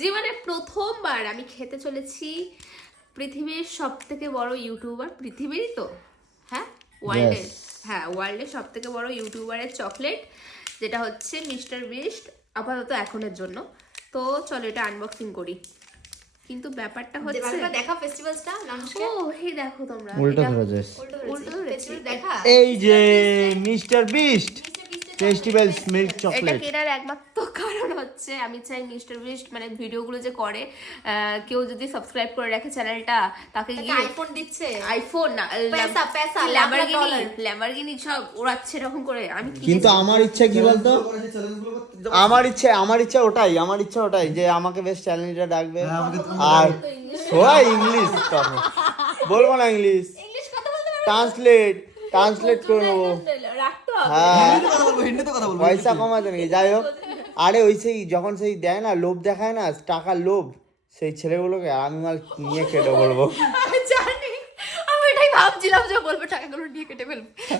জীবনে প্রথমবার আমি খেতে চলেছি পৃথিবীর সব থেকে বড় ইউটিউবার, পৃথিবীরই তো, হ্যাঁ ওয়ার্ল্ডের, হ্যাঁ ওয়ার্ল্ডের সব থেকে বড় ইউটিউবারের চকলেট, যেটা হচ্ছে মিস্টার বিস্ট, আপাতত এখনের জন্য। তো চলো এটা আনবক্সিং করি। কিন্তু ব্যাপারটা হচ্ছে দেখা ফেস্টিভ্যালসটা ও হে দেখো তোমরা উল্টো ধরে যাস। উল্টো ফেস্টিভ্যাল দেখা এই যে মিস্টার বিস্ট ফেস্টিভ্যালস মিল্ক এটা চকলেট। কেনার একমাত্র কারণ হচ্ছে আমি চাই মিস্টার বিস্ট মানে ভিডিওগুলো যে করে কেউ যদি সাবস্ক্রাইব করে রাখে চ্যানেলটা, তাকে গিয়ে আইফোন দিচ্ছে, আইফোন না পেসা ল্যাম্বরগিনি সব ওড়াচ্ছে এরকম করে। আমি কিন্তু আমার ইচ্ছা কি বলতো, আমার ইচ্ছা ওটাই যে আমাকে বেশ চ্যালেঞ্জটা ডাকবে। আর ওই ইংলিশ কথা বলবো না, ইংলিশ ট্রান্সলেট করে নেবো। হ্যাঁ পয়সা কমাতে নাকি, যাই হোক। আরে ওই সেই যখন সেই দেয় না, লোভ দেখায় না, টাকার লোভ, সেই ছেলেগুলোকে আমি মাল নিয়ে কেটে বলবো। জানি, আমি এটাই ভাবছিলাম যে বলবো টাকাগুলো নিয়ে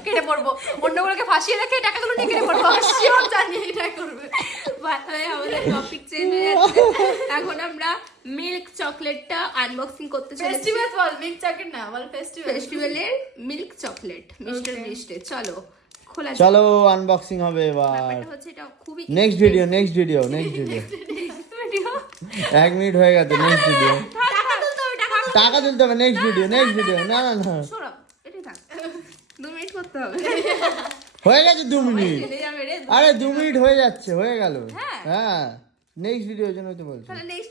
কেটে পড়বো, অন্যগুলোকে ফাঁসিয়ে রেখে টাকাগুলো নিয়ে কেটে পড়বো। শিওর জানি এটাই করবে। আমাদের টপিক চেঞ্জ হয়ে যাচ্ছে। এখন আমরা মিল্ক চকলেটটা আনবক্সিং করতে চলেছি। ফেস্টিভ্যাল বল, মিল্ক চকলেট না বল, ফেস্টিভ্যালের মিল্ক চকলেট মিস্টার বিস্টে। চলো খোলা যাক। চলো আনবক্সিং হবে এবার। ব্যাপারটা হচ্ছে এটা খুবই নেক্সট ভিডিও 1 মিনিট হয়ে গেছে। নেক্সট ভিডিও টাকা তুলতে হবে। নেক্সট ভিডিও না সরব এটাই থাক। 2 মিনিট করতে হবে। হয়ে গেছে 2 মিনিট। চলে যাবে রে। আরে 2 মিনিট হয়ে যাচ্ছে, হয়ে গেল। হ্যাঁ নেক্সট ভিডিওর জন্য তো বলছি। তাহলে নেক্সট